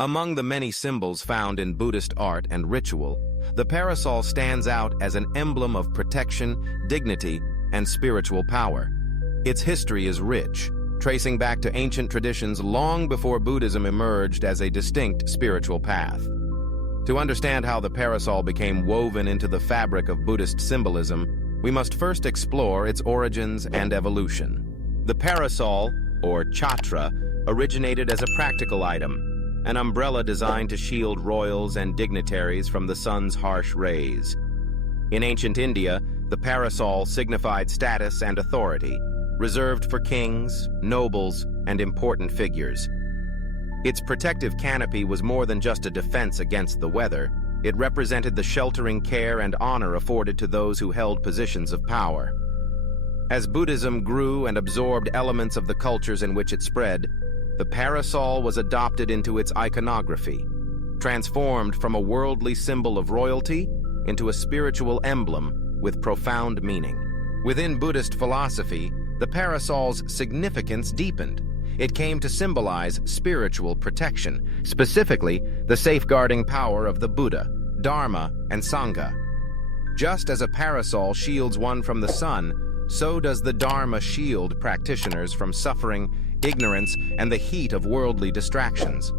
Among the many symbols found in Buddhist art and ritual, the parasol stands out as an emblem of protection, dignity, and spiritual power. Its history is rich, tracing back to ancient traditions long before Buddhism emerged as a distinct spiritual path. To understand how the parasol became woven into the fabric of Buddhist symbolism, we must first explore its origins and evolution. The parasol, or chhatra, originated as a practical item, an umbrella designed to shield royals and dignitaries from the sun's harsh rays. In ancient India, the parasol signified status and authority, reserved for kings, nobles, and important figures. Its protective canopy was more than just a defense against the weather. It represented the sheltering care and honor afforded to those who held positions of power. As Buddhism grew and absorbed elements of the cultures in which it spread, the parasol was adopted into its iconography, transformed from a worldly symbol of royalty into a spiritual emblem with profound meaning. Within Buddhist philosophy, the parasol's significance deepened. It came to symbolize spiritual protection, specifically the safeguarding power of the Buddha, Dharma, and Sangha. Just as a parasol shields one from the sun, so does the Dharma shield practitioners from suffering, ignorance, and the heat of worldly distractions.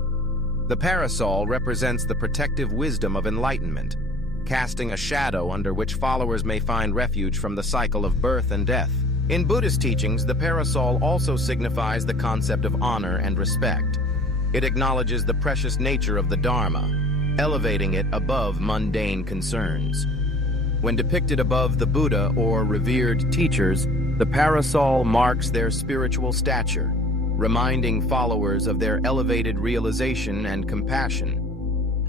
The parasol represents the protective wisdom of enlightenment, casting a shadow under which followers may find refuge from the cycle of birth and death. In Buddhist teachings, the parasol also signifies the concept of honor and respect. It acknowledges the precious nature of the Dharma, elevating it above mundane concerns. When depicted above the Buddha or revered teachers, the parasol marks their spiritual stature, reminding followers of their elevated realization and compassion.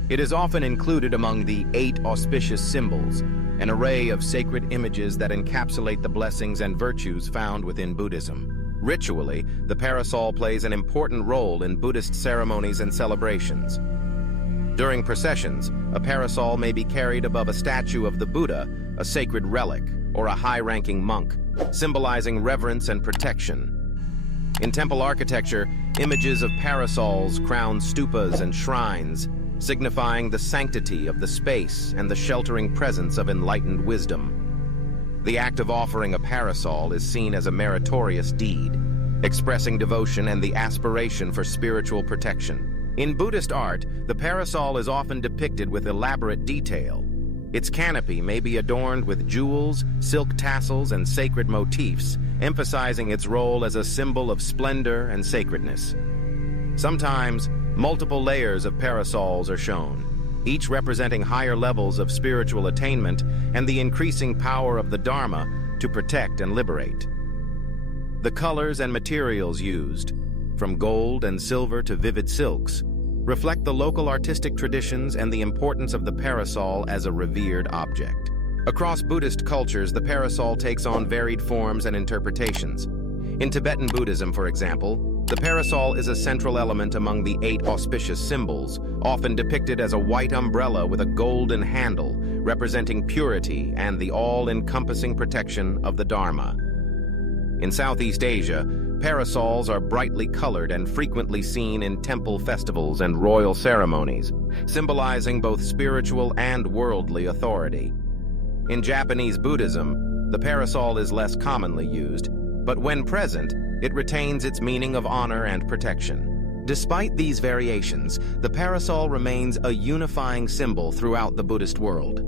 It is often included among the 8 Auspicious Symbols, an array of sacred images that encapsulate the blessings and virtues found within Buddhism. Ritually, the parasol plays an important role in Buddhist ceremonies and celebrations. During processions, a parasol may be carried above a statue of the Buddha, a sacred relic, or a high-ranking monk, symbolizing reverence and protection. In temple architecture, images of parasols crown stupas and shrines, signifying the sanctity of the space and the sheltering presence of enlightened wisdom. The act of offering a parasol is seen as a meritorious deed, expressing devotion and the aspiration for spiritual protection. In Buddhist art, the parasol is often depicted with elaborate detail. Its canopy may be adorned with jewels, silk tassels, and sacred motifs, emphasizing its role as a symbol of splendor and sacredness. Sometimes, multiple layers of parasols are shown, each representing higher levels of spiritual attainment and the increasing power of the Dharma to protect and liberate. The colors and materials used, from gold and silver to vivid silks, reflect the local artistic traditions and the importance of the parasol as a revered object. Across Buddhist cultures, the parasol takes on varied forms and interpretations. In Tibetan Buddhism, for example, the parasol is a central element among the 8 Auspicious Symbols, often depicted as a white umbrella with a golden handle, representing purity and the all-encompassing protection of the Dharma. In Southeast Asia, parasols are brightly colored and frequently seen in temple festivals and royal ceremonies, symbolizing both spiritual and worldly authority. In Japanese Buddhism, the parasol is less commonly used, but when present, it retains its meaning of honor and protection. Despite these variations, the parasol remains a unifying symbol throughout the Buddhist world.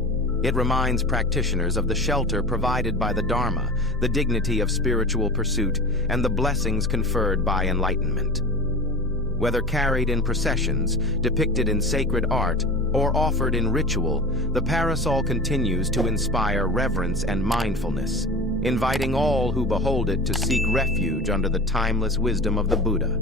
It reminds practitioners of the shelter provided by the Dharma, the dignity of spiritual pursuit, and the blessings conferred by enlightenment. Whether carried in processions, depicted in sacred art, or offered in ritual, the parasol continues to inspire reverence and mindfulness, inviting all who behold it to seek refuge under the timeless wisdom of the Buddha.